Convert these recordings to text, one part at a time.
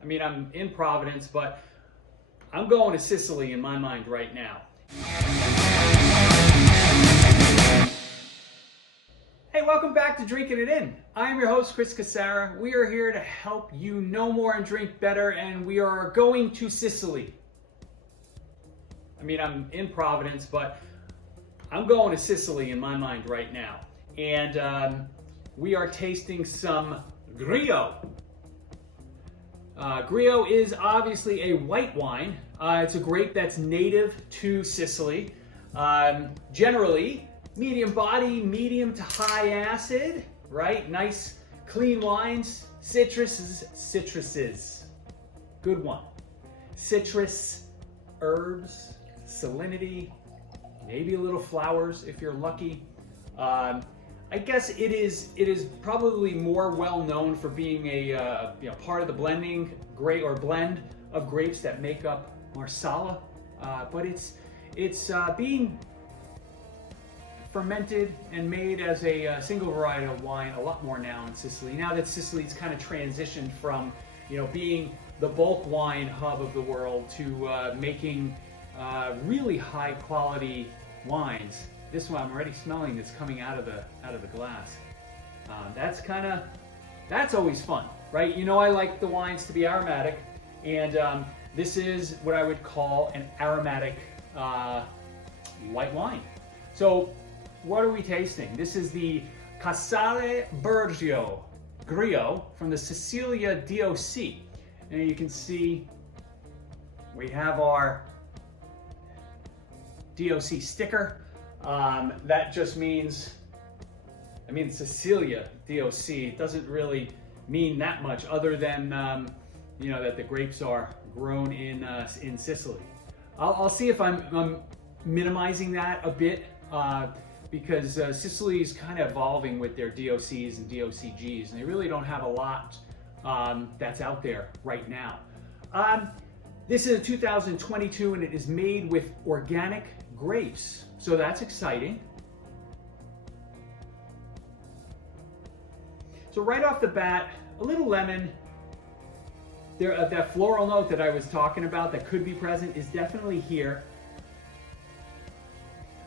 I mean, I'm in Providence, but I'm going to Sicily in my mind right now. Hey, welcome back to Drinking It In. I am your host, Chris Casara. We are here to help you know more and drink better, and we are going to Sicily. I mean, I'm in Providence, but I'm going to Sicily in my mind right now. And we are tasting some Grillo. Grillo is obviously a white wine. It's a grape that's native to Sicily. Generally, medium body, medium to high acid, right? Nice, clean wines. Citruses. Good one. Citrus, herbs, salinity, maybe a little flowers if you're lucky. I guess it is probably more well known for being a part of the blend of grapes that make up Marsala, but it's being fermented and made as a single varietal wine a lot more now in Sicily. Now that Sicily's kind of transitioned from being the bulk wine hub of the world to making really high quality wines. This one I'm already smelling that's coming out of the glass. That's always fun, right? I like the wines to be aromatic, and this is what I would call an aromatic white wine. So what are we tasting? This is the Casale Burgio Grillo from the Sicilia DOC. And you can see we have our DOC sticker. That just means, Sicilia DOC, it doesn't really mean that much other than, that the grapes are grown in Sicily. I'll see if I'm minimizing that a bit, because Sicily is kind of evolving with their DOCs and DOCGs, and they really don't have a lot that's out there right now. This is a 2022, and it is made with organic grapes, so that's exciting. So right off the bat, a little lemon. That floral note that I was talking about that could be present is definitely here.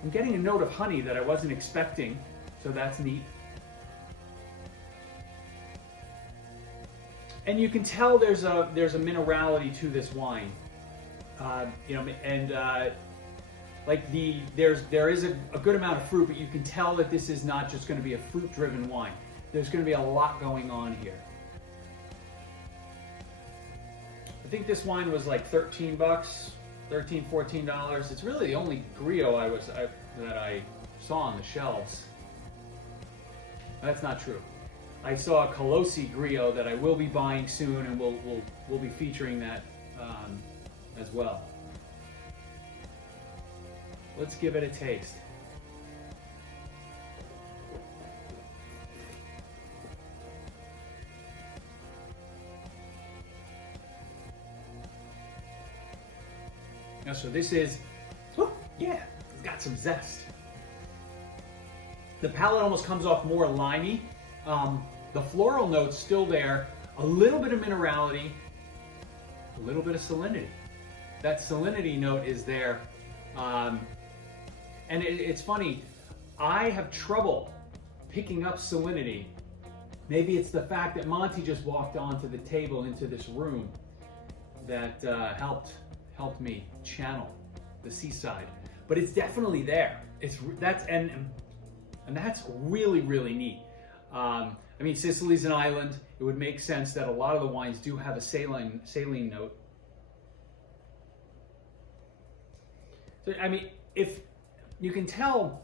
I'm getting a note of honey that I wasn't expecting, so that's neat. And you can tell there's a minerality to this wine, there is a good amount of fruit, but you can tell that this is not just going to be a fruit-driven wine. There's going to be a lot going on here. I think this wine was like $13, $14. It's really the only Grillo that I saw on the shelves. That's not true. I saw a Colossi Grillo that I will be buying soon, and we'll be featuring that as well. Let's give it a taste. Now, so this is, it's got some zest. The palate almost comes off more limey. The floral note's still there, a little bit of minerality, a little bit of salinity. That salinity note is there. And it's funny, I have trouble picking up salinity. Maybe it's the fact that Monty just walked onto the table into this room that helped me channel the seaside. But it's definitely there. That's really, really neat. Sicily's an island. It would make sense that a lot of the wines do have a saline note. So, if you can tell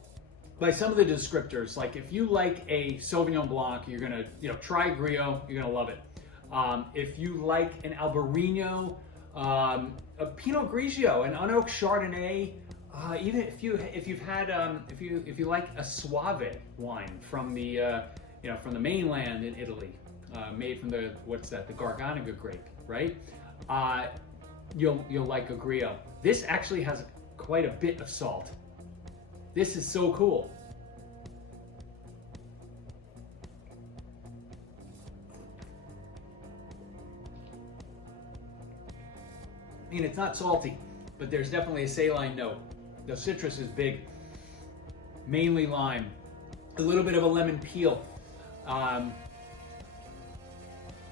by some of the descriptors, like if you like a Sauvignon Blanc, you're gonna, try Grillo, you're gonna love it. If you like an Albarino, a Pinot Grigio, an unoaked Chardonnay, even if you like a Soave wine from the mainland in Italy, made from the Garganega grape, right? You'll like a Grillo. This actually has quite a bit of salt. This is so cool. I mean, it's not salty, but there's definitely a saline note. The citrus is big, mainly lime, a little bit of a lemon peel.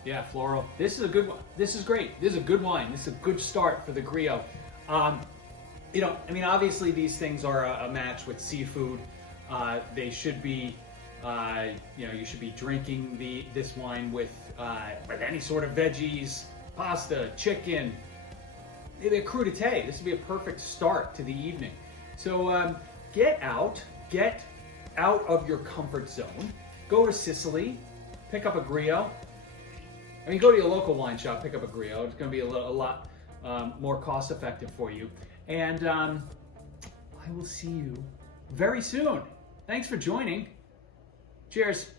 Yeah, floral. This is a good one. This is great. This is a good wine. This is a good start for the Grillo. You know, I mean, obviously these things are a match with seafood. They should be, you know, you should be drinking this wine with any sort of veggies, pasta, chicken, maybe a crudité. This would be a perfect start to the evening. So get out of your comfort zone. Go to Sicily, pick up a Grillo. I mean, go to your local wine shop, pick up a Grillo. It's going to be a lot more cost effective for you. And I will see you very soon. Thanks for joining. Cheers.